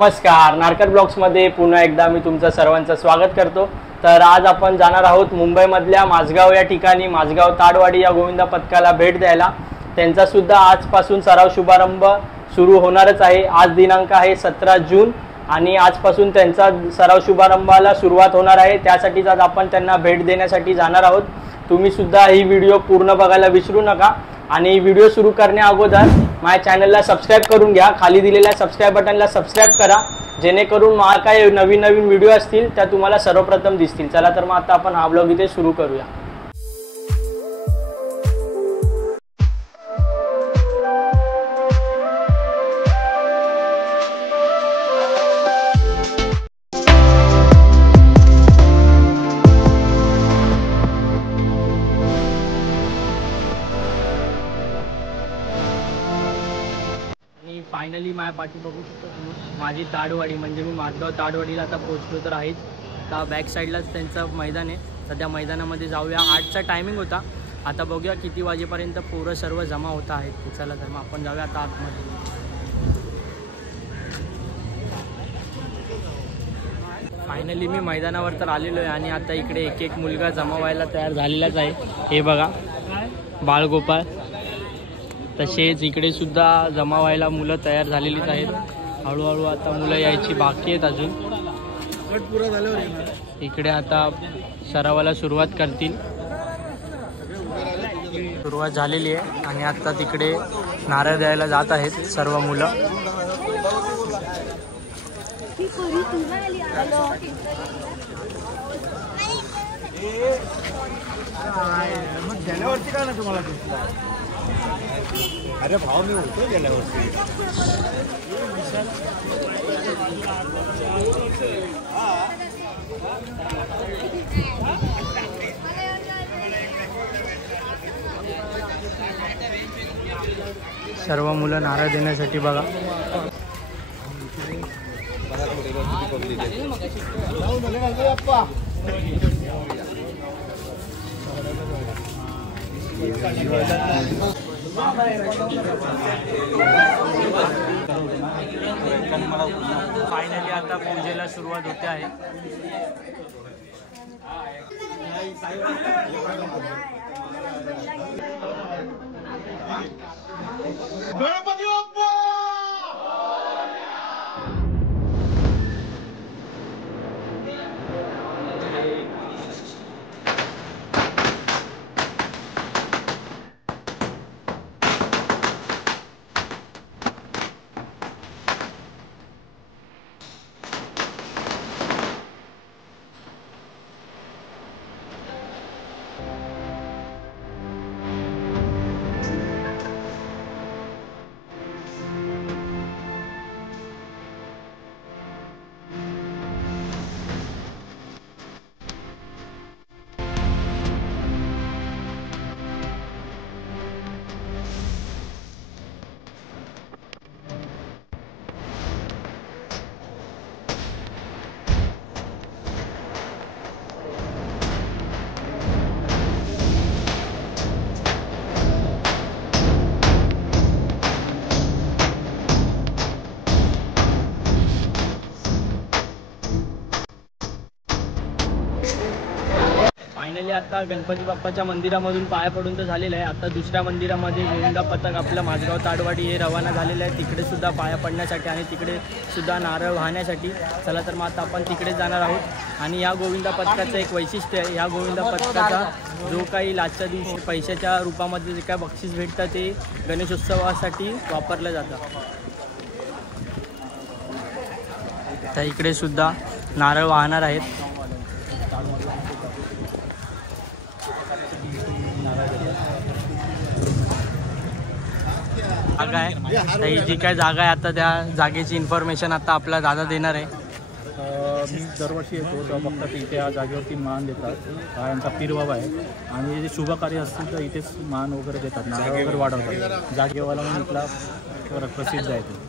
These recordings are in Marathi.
नमस्कार, नारकर ब्लॉग्समध्ये पुन्हा एकदा मी तुमचं सर्वांचं स्वागत करतो। तर आज आपण जाणार आहोत मुंबईमधल्या माझगाव या ठिकाणी माझगाव ताडवाडी या गोविंदा पथकाला भेट द्यायला। त्यांचा सुद्धा आजपासून सराव शुभारंभ सुरू होणारच आहे। आज दिनांक आहे 17 जून आणि आजपासून त्यांचा सराव शुभारंभाला सुरुवात होणार आहे। त्यासाठीच आज आपण त्यांना भेट देण्यासाठी जाणार आहोत। तुम्ही सुद्धा ही व्हिडिओ पूर्ण बघायला विसरू नका आणि व्हिडिओ सुरू करण्या अगोदर माझ्या चॅनलला सबस्क्राइब करून घ्या। खाली दिलेल्या सबस्क्राइब बटनला सबस्क्राइब करा, जेणेकरून मला काय नवीन व्हिडिओ असतील त्या तुम्हाला सर्वप्रथम दिसतील। चला तर मग आता आपण हा ब्लॉग इथे सुरू करूया। फायनली माझ्या पाठी बघू शकतो तुम्ही माझी ताडवाडी म्हणजे मी माझगाव ताडवाडीला आता पोहोचलो तर आहेच। आता बॅक साईडलाच त्यांचं मैदान आहे। सध्या मैदानामध्ये जाऊया। 8चा टायमिंग होता, आता बघूया किती वाजेपर्यंत पोरं सर्व जमा होत आहेत। चला तर मग आपण जाऊया आता आतमध्ये। फायनली मी मैदानावर तर आलेलो आहे आणि आता इकडे एक एक मुलगा जमा व्हायला तयार झालेलाच आहे। हे बघा बाळगोपाळ, तसेच इकडे सुद्धा जमा व्हायला मुलं तयार झालेलीच आहेत। हळूहळू आता मुलं यायची बाकी आहेत अजून। इकडे आता सरावाला सुरुवात करतील, सुरुवात झालेली आहे आणि आता तिकडे नारळ द्यायला जात आहेत सर्व मुलं। अरे भाव मी होतो गेल्या वर्षी। सर्व मुलं नारळ देण्यासाठी बघा फायनली आता पूजेला सुरुवात होते आहे। गणपती बाप्पा फायनली आता गणपती बाप्पाच्या मंदिरामधून पाया पडून तर झालेलं आहे। आता दुसऱ्या मंदिरामध्ये गोविंदा पथक आपलं माझगाव ताडवाडी हे रवाना झालेलं आहे, तिकडे सुद्धा पाया पडण्यासाठी आणि तिकडे सुद्धा नारळ वाहण्यासाठी। चला तर मग आता आपण तिकडे जाणार आहोत। आणि या गोविंदा पथकाचं एक वैशिष्ट्य आहे, या गोविंदा पथकाचा जो काही लाचच्या दिवशी पैशाच्या रूपामध्ये जे काय बक्षीस भेटतं ते गणेशोत्सवासाठी वापरलं जातं। तर इकडे सुद्धा नारळ वाहणार आहेत। जागा आहे, ही जी काय जागा आहे आता त्या जागेची इन्फॉर्मेशन आता आपला दादा देणार आहे। मी दरवर्षी येतो तेव्हा बघतात इथे या जागेवरती मान देतात, हा यांचा पीरबाबा आहे आणि जे शुभ कार्य असतील तर इथेच मान वगैरे देतात, नारळ वगैरे वाढवतात। जागेवाला म्हणून इथला प्रसिद्ध आहे तो।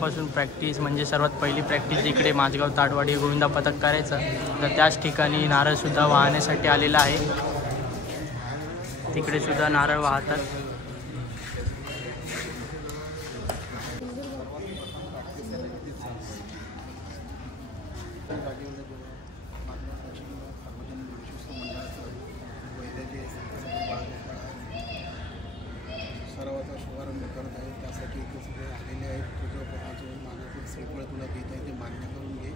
पहिल्यापासून प्रॅक्टिस म्हणजे सर्वात पहिली प्रॅक्टिस इकडे माझगाव ताडवाडी गोविंदा पथक करायचं, तर त्याच ठिकाणी नारळसुद्धा वाहण्यासाठी आलेला आहे. तिकडे सुद्धा नारळ वाहतात. सरावाचा शुभारंभ करत आहे. त्यासाठी इथे सगळे आलेले आहेत. तुझं कोणाचं मागे श्रीफळ तुला देत आहे ते मान्य करून घे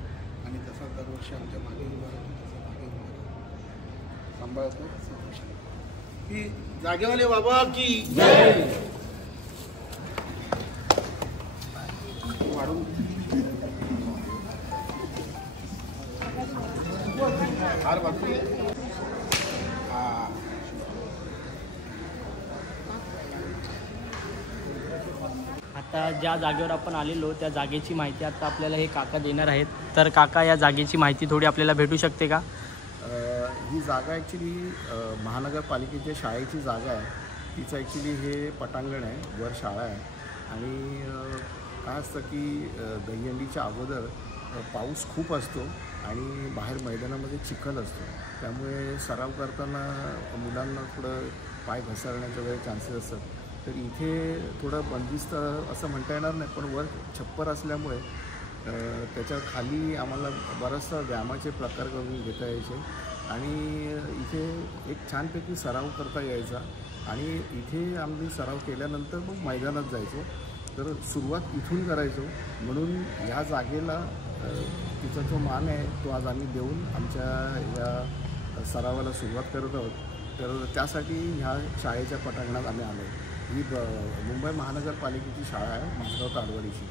आणि तसा दरवर्षी आमच्या मागे उभा राहतो तसं मागे उभा राहतो. सांभाळतो संरक्षण की जागेवाले बाबा की वाढून हार बाजू आता ज्या जागेवर आपण आलेलो त्या जागेची माहिती आता आपल्याला हे काका देणार आहेत. तर काका, या जागेची माहिती थोडी आपल्याला भेटू शकते का? ही जागा ॲक्च्युली महानगरपालिकेच्या शाळेची जागा आहे. तिचं ॲक्च्युली हे पटांगण आहे, वर शाळा आहे. आणि काय असतं की दहीहंडीच्या अगोदर पाऊस खूप असतो आणि बाहेर मैदानामध्ये चिखल असतो. त्यामुळे सराव करताना मुलांना थोडं पाय घसरण्याचे वगैरे चान्सेस असतात. तर इथे थोडं बंदिस्त असं म्हणता येणार नाही, पण वर छप्पर असल्यामुळे त्याच्या खाली आम्हाला बराचसा व्यायामाचे प्रकार करून घेता यायचे आणि इथे एक छानपैकी सराव करता यायचा. आणि इथे आम्ही सराव केल्यानंतर मग मैदानात जायचो. तर सुरुवात इथून करायचो. म्हणून ह्या जागेला तिचा जो मान आहे तो आज आम्ही देऊन आमच्या या सरावाला सुरुवात करत आहोत. तर त्यासाठी ह्या शाळेच्या पटांगणात आम्ही आलो. ही मुंबई महानगरपालिकेची शाळा आहे, माझगाव ताडवाडीची.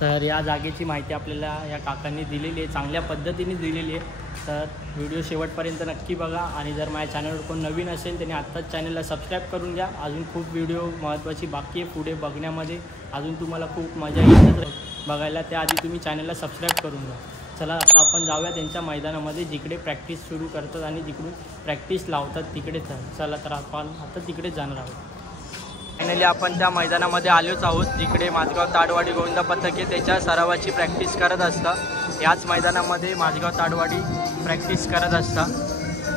तर या जागेची माहिती आपल्याला या काकांनी दिलेली आहे, चांगल्या पद्धतीने दिलेली आहे. तर व्हिडिओ शेवटपर्यंत नक्की बघा. आणि जर माझ्या चॅनलवर कोण नवीन असेल त्याने आत्ताच चॅनलला सबस्क्राईब करून घ्या. अजून खूप व्हिडिओ महत्त्वाची बाकी आहे पुढे बघण्यामध्ये. अजून तुम्हाला खूप मजा येईल बघायला. त्याआधी तुम्ही चॅनलला सबस्क्राईब करून घ्या. चला आता आपण जाऊया त्यांच्या मैदानामध्ये, जिकडे प्रॅक्टिस सुरू करतात आणि जिकडून प्रॅक्टिस लावतात तिकडे. चला तर आपण आता तिकडेच जाणार आहोत. फायनली आपण त्या मैदानामध्ये आलोच आहोत, जिकडे माझगाव ताडवाडी गोविंदा पथक आहे त्याच्या सरावाची प्रॅक्टिस करत असतं. याच मैदानामध्ये माझगाव ताडवाडी प्रॅक्टिस करत असतं.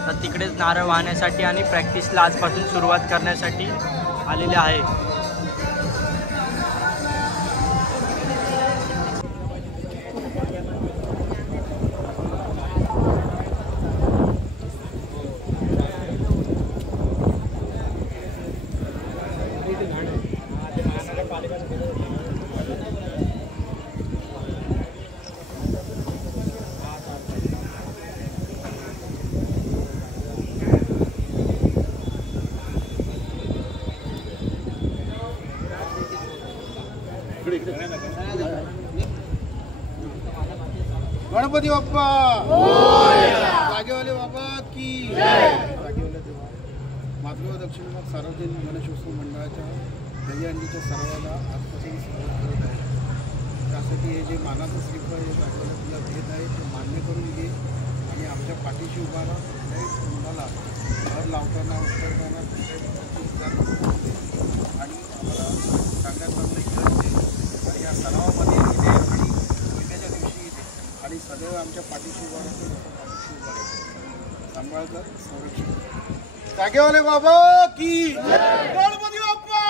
तर तिकडेच नारळ वाहण्यासाठी आणि प्रॅक्टिसला आजपासून सुरुवात करण्यासाठी आलेले आहे. गणपती बाप्पा जागेवाले बाबा की माझगाव दक्षिण भाग सार्वजनिक गणेशोत्सव मंडळाच्या दहीहंडीच्या सरावाला आजपासून सुरुवात करत आहे. त्यासाठी हे जे मानाचं श्रीफळ हे जागेवाला तुला देत आहे ते मान्य करून घे आणि आमच्या पाठीशी उभा राहा. कुठल्याही मुलाला घर लावताना उतरताना आणि आम्हाला चांगल्या चांगले खेळ दे आणि या सरावामध्ये येते आणि महिन्याच्या दिवशी येते आणि सदैव आमच्या पाठीशी उभा राहतो. पाठीशी उभा राहतो. सांभाळकर संरक्षण जागेवाले बाबा की गणपती बाप्पा.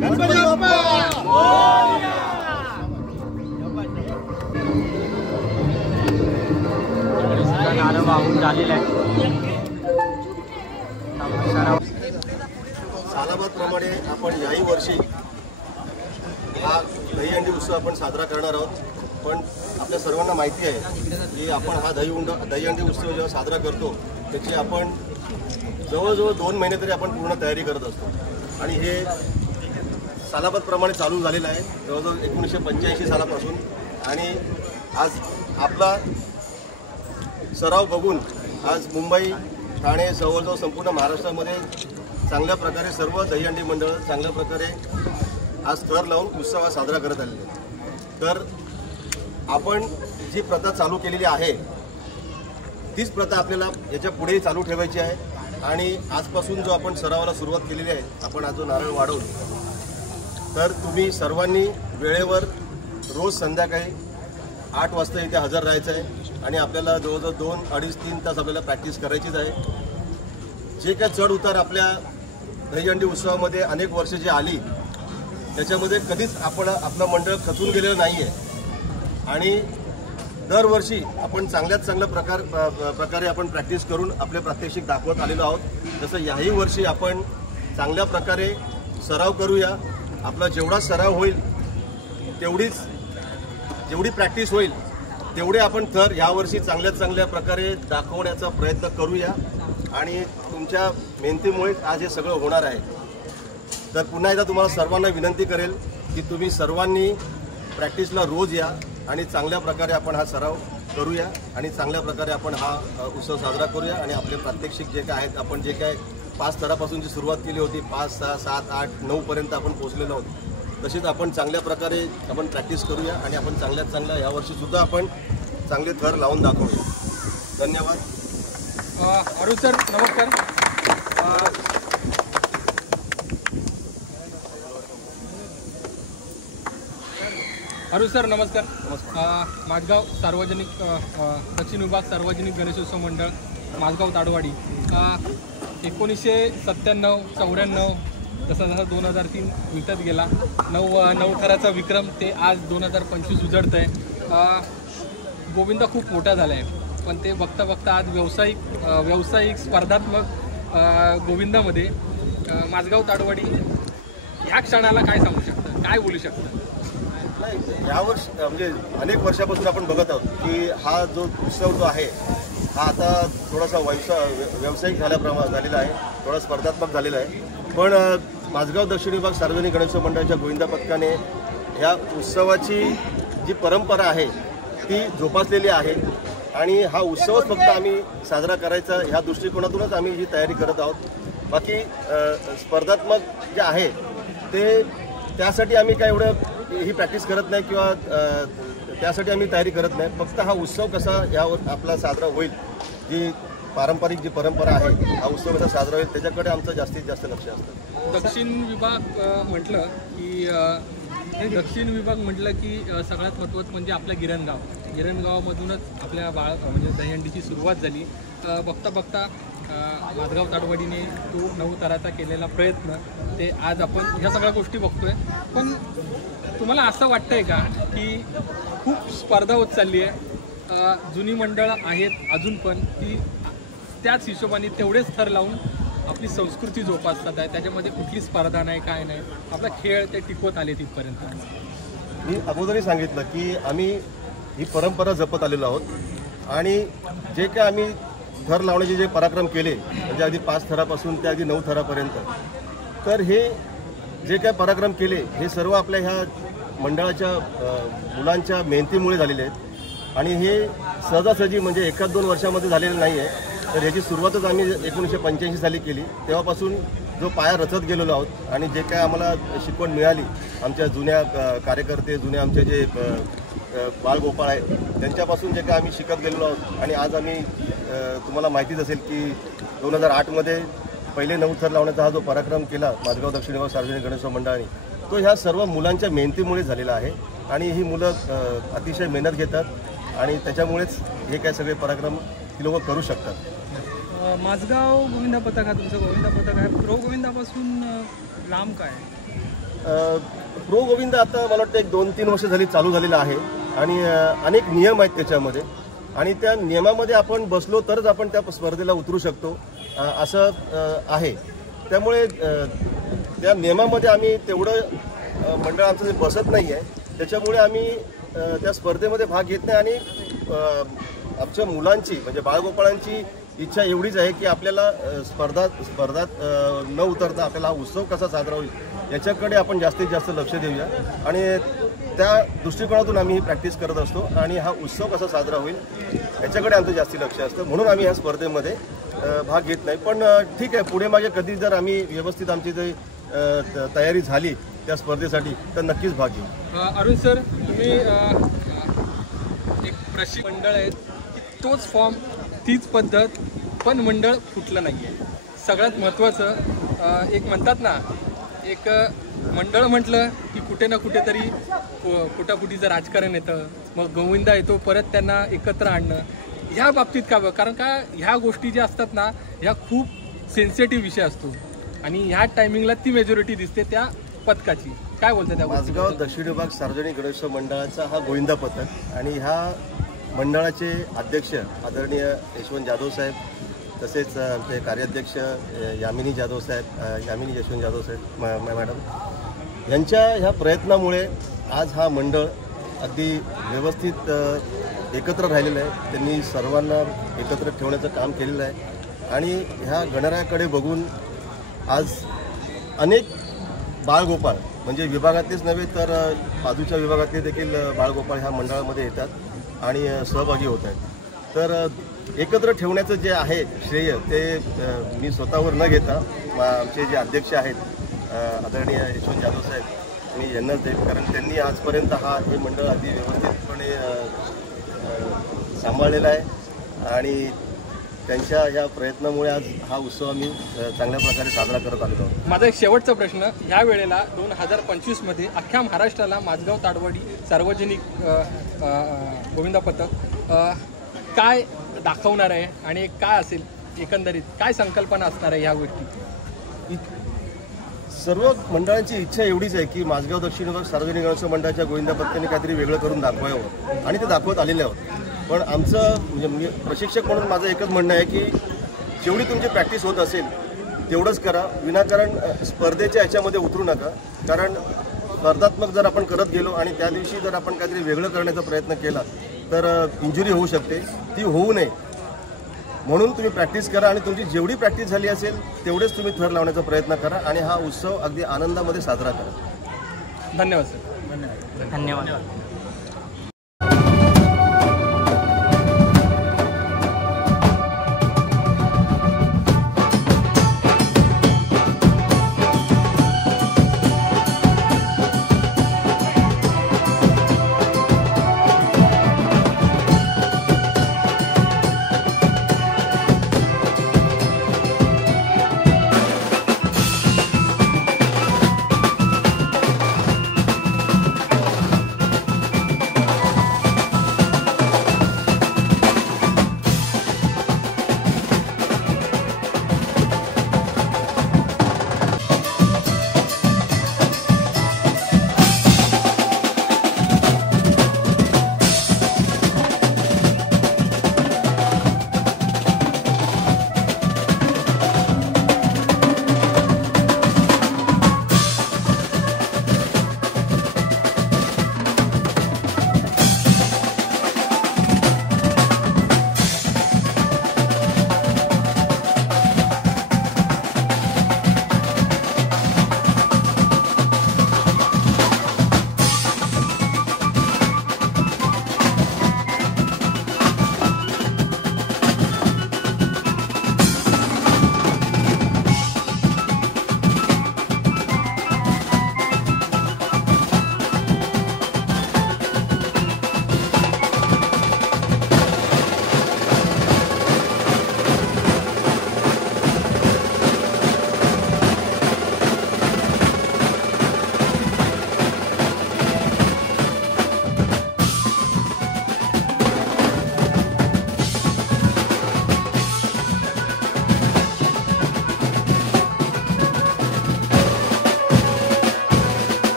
गणपती बाप्पा नारळ वाहून झालेलं आहे. सालाबादप्रमाणे आपण याही वर्षी हा दहीहंडी उत्सव आपण साजरा करणार आहोत. पण आपल्या सर्वांना माहिती आहे की आपण हा दहीहंडी उत्सव जेव्हा साजरा करतो त्याची आपण जवळजवळ 2 महिने तरी आपण पूर्ण तयारी करत असतो. आणि हे सालाबादप्रमाणे चालू झालेलं आहे जवळजवळ 1985 सालापासून. आणि आज आपला सराव बघून आज मुंबई, ठाणे, जवळजवळ संपूर्ण महाराष्ट्रामध्ये चांगल्या प्रकारे सर्व दहीहंडी मंडळ चांगल्या प्रकारे आज स्तर लावून उत्सव हा साजरा करत आलेले आहे. तर आपण जी प्रथा चालू केलेली आहे तीच प्रथा आपल्याला याच्या पुढेही चालू ठेवायची आहे. आणि आजपासून जो आपण सरावाला सुरुवात केलेली आहे, आपण आज जो नारळ वाढवू, तर तुम्ही सर्वांनी वेळेवर रोज संध्याकाळी 8 वाजता इथे हजर राहायचं आहे आणि आपल्याला जवळजवळ 2, 2.5, 3 तास आपल्याला प्रॅक्टिस करायचीच आहे। जे काय चढ उतार आपल्या दहीहंडी उत्सवामध्ये अनेक वर्ष जी आली त्याच्यामध्ये कधीच आपलं मंडळ खचून गेलेलं नाही आहे आणि दरवर्षी आपण चांगल्यात चांगल्या प्रकारे आपण प्रॅक्टिस करून आपले प्रात्यक्षिक दाखवत आलेलो आहोत। तसं याही वर्षी आपण चांगल्या प्रकारे सराव करूया। आपला जेवढा सराव होईल जेवढी प्रॅक्टिस होईल तेवढे आपण थर यावर्षी चांगल्यात चांगल्या प्रकारे दाखवण्याचा प्रयत्न करूया आणि तुमच्या मेहनतीमुळेच आज हे सगळं होणार आहे। तर पुन्हा एकदा तुम्हाला सर्वांना विनंती करेल की तुम्ही सर्वांनी प्रॅक्टिसला रोज या आणि चांगल्या प्रकारे आपण हा सराव करूया आणि चांगल्या प्रकारे आपण हा उत्सव साजरा करूया आणि आपले प्रात्यक्षिक जे काय आहेत, आपण जे काय 5 थरापासून जी सुरुवात केली होती, 5, 6, 7, 8, 9 पर्यंत आपण पोहोचलेलो आहोत, तशीच आपण चांगल्या प्रकारे आपण प्रॅक्टिस करूया आणि आपण चांगल्यात चांगल्या यावर्षी सुद्धा आपण चांगले थर लावून दाखवूया। धन्यवाद। अरुण सर नमस्कार। अरुण सर नमस्कार। माझगाव सार्वजनिक दक्षिण विभाग सार्वजनिक गणेशोत्सव मंडळ माझगाव ताडवाडी 1997, 94 जसा 2003 विटत गेला, 9 थराचा विक्रम ते आज 2025 उजळत आहे। गोविंदा खूप मोठा झाला आहे, पण ते बघता बघता आज व्यावसायिक स्पर्धात्मक गोविंदामध्ये माझगाव ताडवाडी ह्या क्षणाला काय सांगू शकता, काय बोलू शकता? यावर्षी म्हणजे अनेक वर्षापासून आपण बघत आहोत की हा जो उत्सव जो आहे हा आता थोडासा व्यावसायिक झालेला आहे, थोडा स्पर्धात्मक झालेला आहे। पण माझगाव दक्षिण विभाग सार्वजनिक गणेशोत्सव मंडळाच्या गोविंदा पथकाने ह्या उत्सवाची जी परंपरा आहे ती जोपासलेली आहे आणि हा उत्सवच फक्त आम्ही साजरा करायचा ह्या दृष्टिकोनातूनच आम्ही ही तयारी करत आहोत। बाकी स्पर्धात्मक जे आहे ते त्यासाठी आम्ही काय एवढं ही प्रॅक्टिस करत नाही किंवा त्यासाठी आम्ही तयारी करत नाही। फक्त हा उत्सव कसा यावर आपला साजरा होईल, जी पारंपरिक जी परंपरा आहे, हा उत्सव कसा साजरा होईल त्याच्याकडे आमचं जास्तीत जास्त लक्ष असतं। दक्षिण विभाग म्हटलं की सगळ्यात महत्त्वाचं म्हणजे आपलं गिरणगावामधूनच आपल्या म्हणजे दहीहंडीची सुरुवात झाली। बघता बघता माझगाव ताडवाडीने तो 9 थराचा केलेला प्रयत्न ते आज आपण ह्या सगळ्या गोष्टी बघतोय। पण तुम्हाला असं वाटतंय का की खूप स्पर्धा होत चालली आहे, जुनी मंडळं आहेत अजून पण ती त्याच हिशोबाने तेवढेच थर लावून आपली संस्कृती जोपासतात आहे, त्याच्यामध्ये कुठली स्पर्धा नाही, काय नाही, आपला खेळ ते टिकवत आले तिथपर्यंत? मी अगोदरही सांगितलं की आम्ही ही परंपरा जपत आलेलो आहोत आणि जे काय आम्ही थर लावण्याचे जे पराक्रम केले म्हणजे अगदी 5 थरापासून ते अगदी 9 थरापर्यंत, तर हे जे काय पराक्रम केले हे सर्व आपल्या ह्या मंडळाच्या मुलांच्या मेहनतीमुळे झालेले आहेत आणि हे सहजासहजी म्हणजे 1-2 वर्षामध्ये झालेलं नाही आहे। तर याची सुरुवातच आम्ही 1985 साली केली, तेव्हापासून जो पाया रचत गेलेलो आहोत आणि जे काय आम्हाला शिकवण मिळाली आमच्या जुन्या कार्यकर्ते, जुने आमचे जे बाळगोपाळ आहेत त्यांच्यापासून जे काय आम्ही शिकत गेलेलो आहोत आणि आज आम्ही तुम्हाला माहितीच असेल की 2008मध्ये पहिले 9 थर लावण्याचा हा जो पराक्रम केला माझगाव दक्षिण विभाग सार्वजनिक गणेशोत्सव मंडळाने, तो ह्या सर्व मुलांच्या मेहनतीमुळे झालेला आहे आणि ही मुलं अतिशय मेहनत घेतात आणि त्याच्यामुळेच हे काय सगळे पराक्रम ती लोक करू शकतात। माझगाव गोविंदा पथक हा तुमचा गोविंदा पथक आहे, प्रो गोविंदापासून लांब काय? प्रो गोविंदा आता मला वाटतं 1-2-3 वर्ष झाली चालू झालेला आहे आणि अनेक नियम आहेत त्याच्यामध्ये आणि त्या नियमामध्ये आपण बसलो तरच आपण त्या स्पर्धेला उतरू शकतो असं आहे। त्यामुळे त्या नियमामध्ये आम्ही तेवढं मंडळ आमचं जे बसत नाही आहे, त्याच्यामुळे आम्ही त्या स्पर्धेमध्ये भाग घेत नाही आणि आमच्या मुलांची म्हणजे बाळगोपाळांची इच्छा एवढीच आहे की आपल्याला स्पर्धात न उतरता आपल्याला हा उत्सव कसा साजरा होईल याच्याकडे आपण जास्तीत जास्त लक्ष देऊया आणि त्या दृष्टिकोनातून आम्ही ही प्रॅक्टिस करत असतो आणि हा उत्सव कसा साजरा होईल याच्याकडे आमचं जास्ती लक्ष असतं, म्हणून आम्ही ह्या स्पर्धेमध्ये भाग घेत नाही। पण ठीक आहे, पुढे मागे कधी जर आम्ही व्यवस्थित आमची जर तयारी झाली त्या स्पर्धेसाठी तर नक्कीच भाग घेऊ। अरुण सर, तुम्ही एक प्रशिक्षण मंडळ आहे, तोच फॉर्म तीच पद्धत पण मंडळ फुटलं नाही आहे, सगळ्यात महत्त्वाचं एक म्हणतात ना, एक मंडळ म्हटलं की कुठे ना कुठेतरी कुटाकुटीचं राजकारण येतं, मग गोविंदा येतो परत त्यांना एकत्र आणणं. ह्या बाबतीत का कारण का ह्या गोष्टी ज्या असतात ना, ह्या खूप सेन्सिटिव्ह विषय असतो आणि ह्या टायमिंगला ती मेजॉरिटी दिसते त्या पथकाची. काय बोलतं त्या माझगाव दक्षिण विभाग सार्वजनिक गणेशोत्सव मंडळाचा हा गोविंदा पथक आणि ह्या मंडळाचे अध्यक्ष आदरणीय यशवंत जाधव साहेब, तसेच आमचे कार्याध्यक्ष यामिनी जाधव साहेब, यामिनी यशवंत जाधव साहेब मॅडम यांच्या ह्या प्रयत्नामुळे आज हा मंडळ अगदी व्यवस्थित एकत्र राहिलेलं आहे. त्यांनी सर्वांना एकत्र ठेवण्याचं काम केलेलं आहे आणि ह्या गणरायाकडे बघून आज अनेक बाळगोपाळ म्हणजे विभागातलेच नव्हे तर बाजूच्या विभागातले देखील बाळगोपाळ ह्या मंडळामध्ये येतात आणि सहभागी होत आहेत. तर एकत्र ठेवण्याचं जे आहे श्रेय ते मी स्वतःवर न घेता आमचे जे अध्यक्ष आहेत आदरणीय यशवंत जाधव साहेब मी यांनाच देईन, कारण त्यांनी आजपर्यंत हे मंडळ अगदी व्यवस्थितपणे सांभाळलेला आहे आणि त्यांच्या या प्रयत्नामुळे आज हा उत्सव आम्ही चांगल्या प्रकारे साजरा करत आलेलो आहोत. माझा एक शेवटचा प्रश्न, ह्या वेळेला 2025मध्ये अख्ख्या महाराष्ट्राला माझगाव ताडवाडी सार्वजनिक गोविंदा पथक काय दाखवणार आहे आणि काय असेल, एकंदरीत काय संकल्पना असणार आहे ह्या गोष्टी? सर्व मंडळांची इच्छा एवढीच आहे की माझगाव दक्षिण विभाग सार्वजनिक गणेशोत्सव मंडळाच्या गोविंदा पथकाने काहीतरी वेगळं करून दाखवावं आणि ते दाखवत आलेले आहोत. पण आमचं म्हणजे प्रशिक्षक म्हणून माझं एकच म्हणणं आहे की जेवढी तुमची प्रॅक्टिस होत असेल तेवढंच करा, विनाकारण स्पर्धेच्या ह्याच्यामध्ये उतरू नका. कारण स्पर्धात्मक जर आपण करत गेलो आणि त्या दिवशी जर आपण काहीतरी वेगळं करण्याचा प्रयत्न केला तर इंजुरी होऊ शकते, ती होऊ नये म्हणून तुम्ही प्रॅक्टिस करा आणि तुमची जेवढी प्रॅक्टिस झाली असेल तेवढेच तुम्ही थर लावण्याचा प्रयत्न करा आणि हा उत्सव अगदी आनंदामध्ये साजरा करा. धन्यवाद सर. धन्यवाद.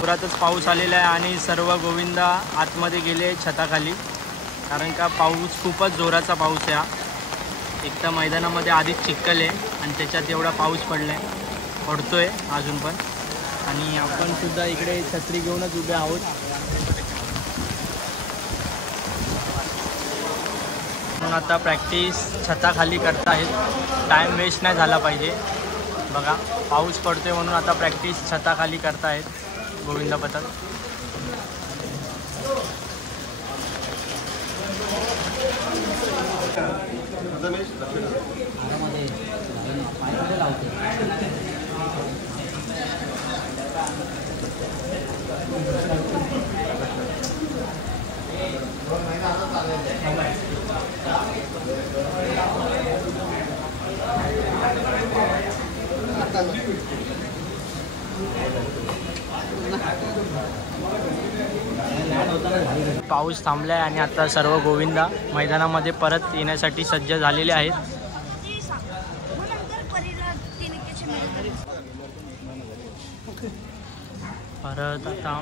जोरातच पाऊस आलेला आहे आणि सर्व गोविंदा आतमध्ये गेले छताखाली, कारण का पाऊस खूपच जोराचा पाऊस आहे. एक तर मैदानामध्ये आधीच चिखल आहे आणि त्याच्यात एवढा पाऊस पडतोय अजून पण. आणि आपण सुद्धा इकडे छत्री घेऊनच उभे आहोत. म्हणून आता प्रॅक्टिस छताखाली करतायत, टाईम वेस्ट नाही झाला पाहिजे. बघा पाऊस पडतोय म्हणून आता प्रॅक्टिस छताखाली करतायत गोविंदा पथक. रमेश पाऊस थांबलाय आणि आता सर्व गोविंदा मैदानामध्ये परत येण्यासाठी सज्ज झालेले आहेत. परत आता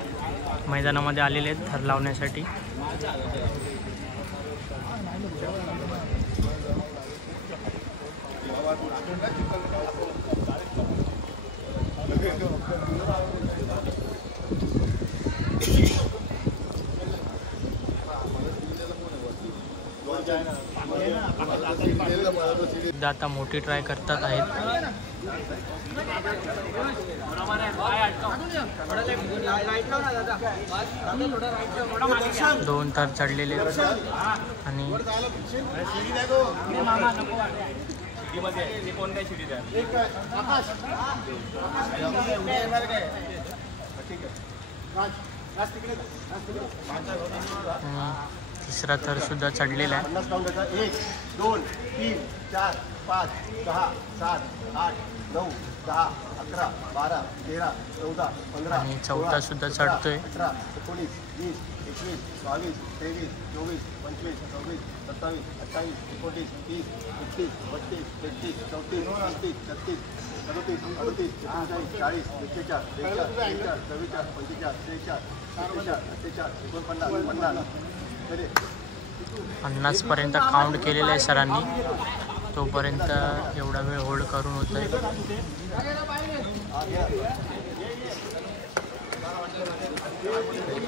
मैदानामध्ये आलेले आहेत थर लावण्यासाठी. आता मोठी ट्राय करतात आहेत. दोन थर चढलेले आणि तिसरा थर सुद्धा चढलेला आहे. 1 2 3 4 5 6 7 8 9 10 11 12 13 14 15 आणि चौथा सुद्धा चढतोय. 18 19 20 21 22 23 24 25 26 27 28 29 30 31 32 33 34 35 36 37 38 39 40 41 50 पर्यंत काउंट केलेलं आहे सरांनी. तोपर्यंत एवढा वेळ होल्ड करून होत आहे.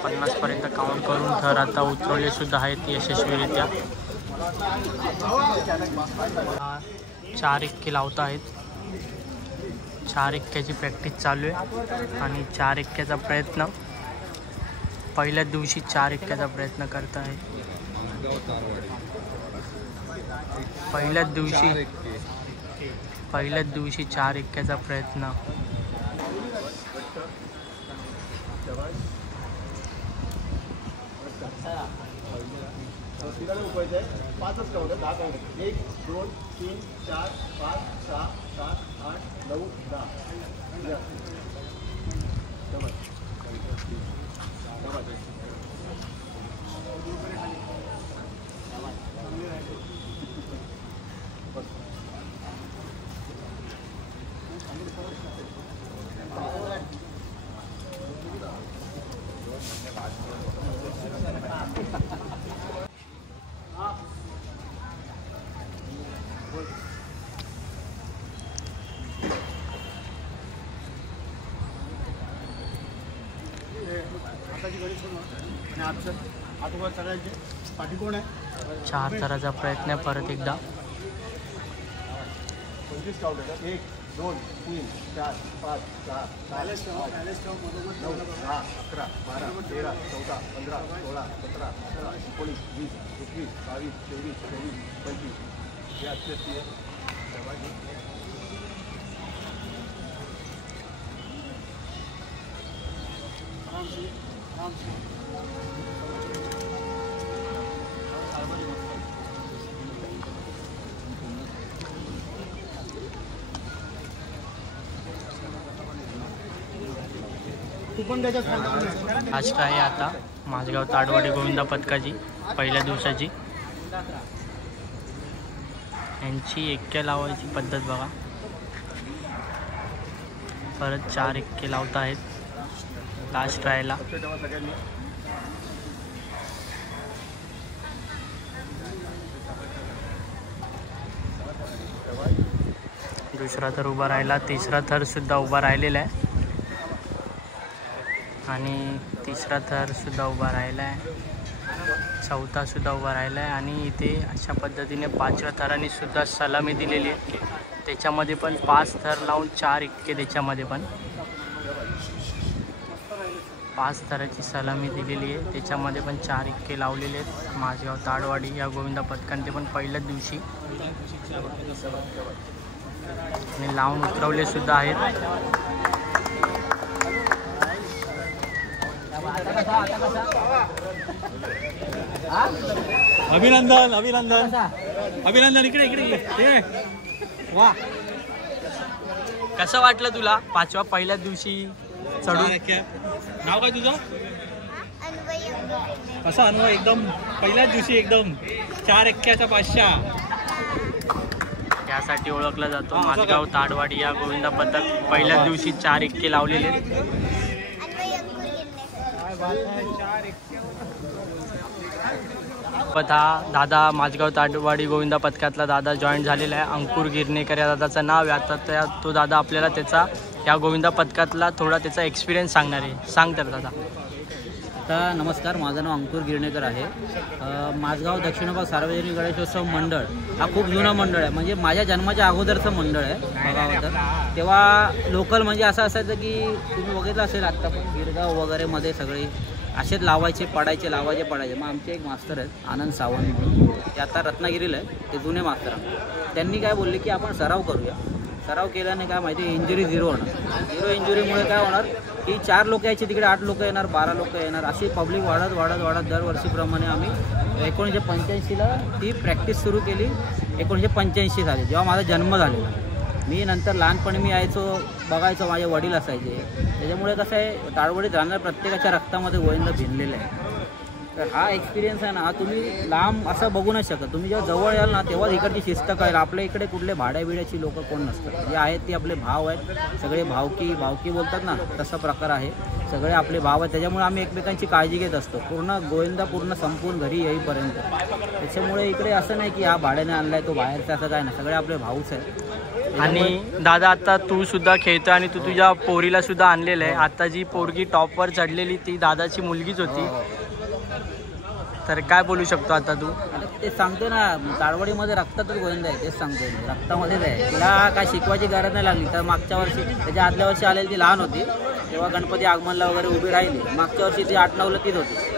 50 पर्यंत काउंट करून थर आता उतरवले सुद्धा आहेत यशस्वीरित्या. 4 इक्के लावत आहेत. 4 इक्क्याची प्रॅक्टिस चालू आहे आणि 4 इक्क्याचा प्रयत्न पहिल्याच दिवशी 4 इक्क्याचा प्रयत्न करत आहे. पहिल्याच दिवशी 4 इक्क्याचा प्रयत्न. पाचच काउंट 10 काउंट 1 2 3 4 5 6 7 8 9 10. चार थराचा प्रयत्न परत एकदा. 25 काउंट 1 2 3 4 5 6 7 8 9 10 11 12 13 14 15 16 17 18 19 20 21 22 23 24 25 हे अच्छे आज काय आता माझगाव ताडवाडी गोविंदा पथकाची पहिल्या दिवसाची यांची इक्के लावायची पद्धत बघा. परत 4 इक्के लावत आहेत लास्ट ट्रायला. दुसरा थर उभा राहिला. तिसरा थर सुद्धा उभा राहिलेला आहे आणि तिसरा थर सुद्धा उभा राहिला आहे. चौथा सुद्धा उभा राहिला आहे आणि इथे अशा पद्धतीने 5व्या थराने सुद्धा सलामी दिलेली आहे. त्याच्यामध्ये पण 5 थर लावून 4 इक्के. त्याच्यामध्ये पण 5 थराची सलामी दिलेली आहे. त्याच्यामध्ये पण 4 इक्के लावलेले आहेत माझगाव ताडवाडी या गोविंदा पथकाने. ते पण पहिल्याच दिवशी आणि लावून उतरवले सुद्धा आहेत. अभिनंदन अभिनंदन अभिनंदन. इकडे इकडे इकडे. वा, कसं वाटलं तुला पाचव्या पहिल्याच दिवशी चढून? नाव काय तुझं? कसा अनुभव? एकदम पहिल्याच दिवशी एकदम 4 एक्क्याचा बादशाह. त्यासाठी ओळखला जातो माझगाव ताडवाडी या गोविंदा पथक. पहिल्याच दिवशी 4 एक्के लावलेले. हा दादा माझगाव ताडवाडी गोविंदा पथकातला दादा जॉईन झालेला आहे. अंकुर गिरणेकर या दादाचं नाव आहे. आता तो दादा आपल्याला त्याचा या गोविंदा पथकातला थोडा त्याचा एक्सपिरियन्स सांगणार आहे. सांग तर दादा. आता नमस्कार, माझं नाव अंकुर गिरणेकर आहे. माझगाव दक्षिण विभाग सार्वजनिक गणेशोत्सव मंडळ हा खूप जुना मंडळ आहे. म्हणजे माझ्या जन्माच्या अगोदरचं मंडळ आहे बघावं तर. तेव्हा लोकल म्हणजे असं असायचं की तुम्ही बघितलं असेल आत्ता पण गिरगाव वगैरे मध्ये सगळे असेच लावायचे पडायचे लावायचे पडायचे. मग आमचे एक मास्तर आहेत आनंद सावंत म्हणून, ते आता रत्नागिरीला आहे, ते जुने मास्तर आहेत. त्यांनी काय बोलले की आपण सराव करूया. सराव केल्याने काय माहिती इंजुरी 0 होणार. 0 इंजुरीमुळे काय होणार की 4 लोक यायचे तिकडे 8 लोक येणार, 12 लोक येणार, अशी पब्लिक वाढत वाढत वाढत दरवर्षीप्रमाणे आम्ही 1985ला ती प्रॅक्टिस सुरू केली. 1985 झाली जेव्हा माझा जन्म झालेला. मी नंतर लहानपणी मी यायचो बघायचो, माझे वडील असायचे. त्याच्यामुळे कसं आहे ताडवडीत राहणार प्रत्येकाच्या रक्तामध्ये गोविंदा भिनलेलं आहे. तर हा एक्सपिरियन्स आहे ना, हा तुम्ही लांब असं बघू नाही शकत. तुम्ही जेव्हा जवळ याल ना तेव्हाच इकडची शिस्त कळेल. आपल्या इकडे कुठले भाड्याबिड्याची लोक कोण नसतात. जे आहेत ते आपले भाव आहेत. सगळे भावकी बोलतात ना, तसा प्रकार आहे. सगळे आपले भाव आहेत. त्याच्यामुळे आम्ही एकमेकांची काळजी घेत असतो पूर्ण गोविंदा पूर्ण संपून घरी येईपर्यंत. त्याच्यामुळे इकडे असं नाही की हा भाड्याने आणलाय तो बाहेरचा, असं काय नाही. सगळे आपले भाऊच आहेत. आणि दादा आता तू सुद्धा खेळतो आणि तू तुझ्या पोरीला सुद्धा आणलेलं आहे. आता जी पोरगी टॉपवर चढलेली ती दादाची मुलगीच होती. तर काय बोलू शकतो आता तू? ते सांगतो ना, ताडवाडीमध्ये रक्तातच गोविंदा आहे. तेच सांगतो मी, रक्तामध्येच आहे. तिला काय शिकवायची गरज नाही लागली. तर मागच्या वर्षी त्याच्या आदल्या वर्षी आलेली ती लहान होती तेव्हा गणपती आगमनला वगैरे उभी राहिली. मागच्या वर्षी ती 8-9ला तीच होती.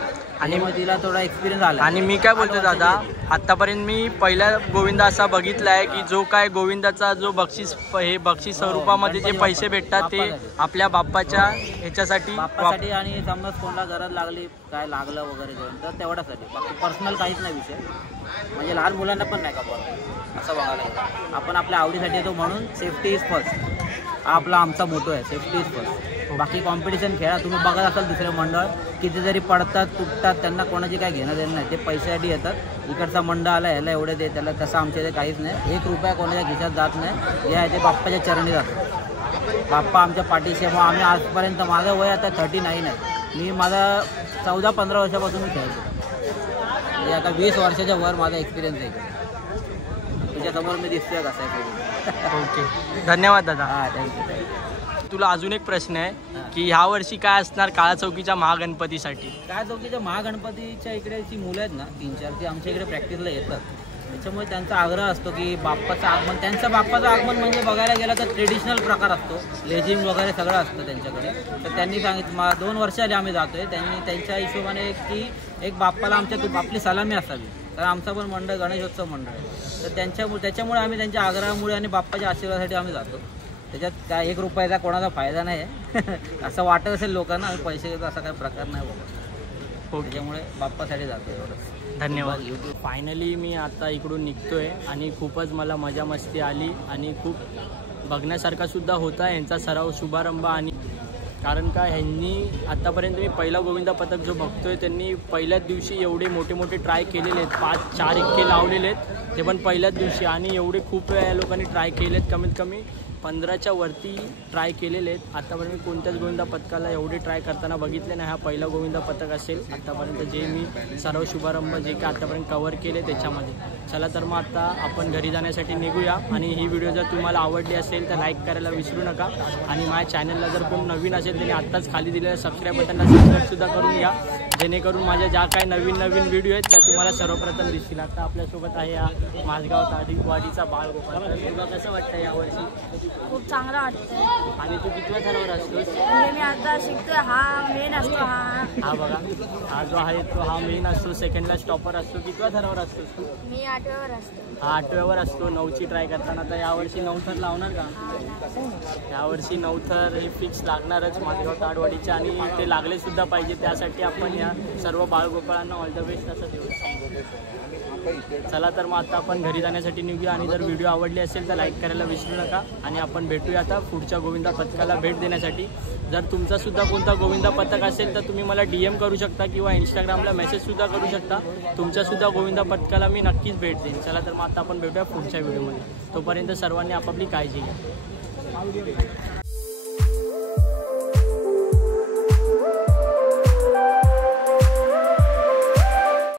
आणि मग तिला थोडा एक्सपिरियन्स आला. आणि मी काय बोलतो दादा, आतापर्यंत मी पहिला गोविंदा असा बघितला आहे की जो काय गोविंदाचा जो बक्षीस स्वरूपामध्ये जे पैसे भेटतात ते आपल्या बाप्पाच्या ह्याच्यासाठी आणि समजा कोणाला गरज लागली काय लागलं वगैरे घेऊन तर तेवढ्यासाठी. बाकी पर्सनल काहीच नाही विषय. म्हणजे लहान मुलांना पण नाही का बरं असं बघायला येतं. आपण आपल्या आवडीसाठी येतो म्हणून सेफ्टी इज फर्स्ट. हा आपला आमचा मोटो आहे, सेफ्टी इज फर्स्ट. बाकी कॉम्पिटिशन खेळा. तुम्ही बघत असाल दुसरे मंडळ किती जरी पडतात तुटतात त्यांना कोणाची काय घेणं देणं नाही. ते पैशासाठी येतात. इकडचा मंडळ आला ह्याला एवढे दे त्याला, तसं आमच्या इथे काहीच नाही. 1 रुपया कोणाच्या खिशात जात नाही. जे आहे ते बाप्पाच्या चरणी जातो. बाप्पा आमच्या पाठीशी. मग आम्ही आजपर्यंत, माझं वय आता 39 आहे. मी माझा 14-15 वर्षापासून मी खेळतो. म्हणजे आता 20 वर्षाच्या वर माझा एक्सपिरियन्स आहे. तुझ्यासमोर मी दिसतोय कसं आहे. ओके, धन्यवाद दादा. हां, थँक्यू. तुला अजून एक प्रश्न आहे की ह्या वर्षी काय असणार काळा चौकीच्या महागणपतीसाठी? काळा चौकीच्या महागणपतीच्या इकडेची मुलं आहेत ना 3-4, ती आमच्या इकडे प्रॅक्टिसला येतात. त्याच्यामुळे त्यांचा आग्रह असतो की बाप्पाचं आगमन, त्यांचं बाप्पाचं आगमन म्हणजे बघायला गेलं तर ट्रेडिशनल प्रकार असतो. लेझिम वगैरे सगळं असतं त्यांच्याकडे. तर त्यांनी सांगितलं 2 वर्ष आली आम्ही जातोय. त्यांनी त्यांच्या हिशोबाने की एक बाप्पाला आपली सलामी असावी. कारण आमचा पण मंडळ गणेशोत्सव मंडळ आहे. तर त्याच्यामुळे आम्ही त्यांच्या आग्रहामुळे आणि बाप्पाच्या आशीर्वादासाठी आम्ही जातो. त्याच्यात काय 1 रुपयाचा कोणाचा फायदा नाही आहे असं वाटत असेल लोकांना. आम्ही पैसे देतो असा काही प्रकार नाही बघा. त्याच्यामुळे बाप्पासाठी जातो. एवढंच. धन्यवाद. फायनली मी आता इकडून निघतोय आणि खूपच मला मजा मस्ती आली आणि खूप बघण्यासारखा सुद्धा होता यांचा सराव शुभारंभ. आणि कारण का ह्यांनी आत्तापर्यंत मी पहिला गोविंदा पथक जो बघतोय त्यांनी पहिल्याच दिवशी एवढे मोठे मोठे ट्राय केलेले आहेत. 5-4 एक्के लावलेले आहेत ते पण पहिल्याच दिवशी. आणि एवढे खूप वेळा या लोकांनी ट्राय केलेत. कमीत कमी 15च्या वरती ट्राय केलेले आहेत. आत्तापर्यंत मी कोणत्याच गोविंदा पथकाला एवढे ट्राय करताना बघितले नाही. हा पहिला गोविंदा पथक असेल आत्तापर्यंत जे मी सर्व शुभारंभ जे काय आत्तापर्यंत कव्हर केले त्याच्यामध्ये. चला तर मग आता आपण घरी जाण्यासाठी निघूया. आणि ही व्हिडिओ जर तुम्हाला आवडली असेल तर लाईक करायला विसरू नका. आणि माझ्या चॅनलला जर कोण नवीन असेल त्याने आत्ताच खाली दिलेल्या सबस्क्राईब बटनला सबस्क्राईबसुद्धा करून घ्या, जेणेकरून माझ्या ज्या काही नवीन नवीन व्हिडिओ आहेत त्या तुम्हाला सर्वप्रथम दिसतील. आता आपल्यासोबत आहे या माझगाव ताडवाडीचा बाळगोपाळ. तुला कसं वाटतं यावर्षी? खूप चांगलं वाटतंय. आणि तू कितव्या थरावर असतोस? म्हणजे मी आता शिकतोय. हा मेन असतो. हा बघा, हा जो आहे तो हा मेन असतो. सेकंडला स्टॉपर असतो. कितव्या थरावर असतोस तू? मी 8व्यावर असतो. हा 8व्यावर असतो. 9ची ट्राय करताना. तर यावर्षी 9 थर लावणार का? यावर्षी 9 थर हे फिक्स लागणारच माझगाव ताडवाडीच्या. आणि ते लागले सुद्धा पाहिजे. त्यासाठी आपण या त्याच्या सर्व बाळगोपाळांना ऑल द बेस्ट असं देऊ. चला तर मग आता आपण घरी जाण्यासाठी निघूया आणि जर व्हिडिओ आवडली असेल तर लाईक करायला विसरू नका आणि आपण भेटूया आता पुढच्या गोविंदा पथकाला भेट देण्यासाठी. जर तुमचासुद्धा कोणता गोविंदा पथक असेल तर तुम्ही मला DM करू शकता किंवा इंस्टाग्रामला मेसेजसुद्धा करू शकता. तुमच्यासुद्धा गोविंदा पथकाला मी नक्कीच भेट देईन. चला तर मग आता आपण भेटूया पुढच्या व्हिडिओमध्ये. तोपर्यंत सर्वांनी आपापली काळजी घ्या.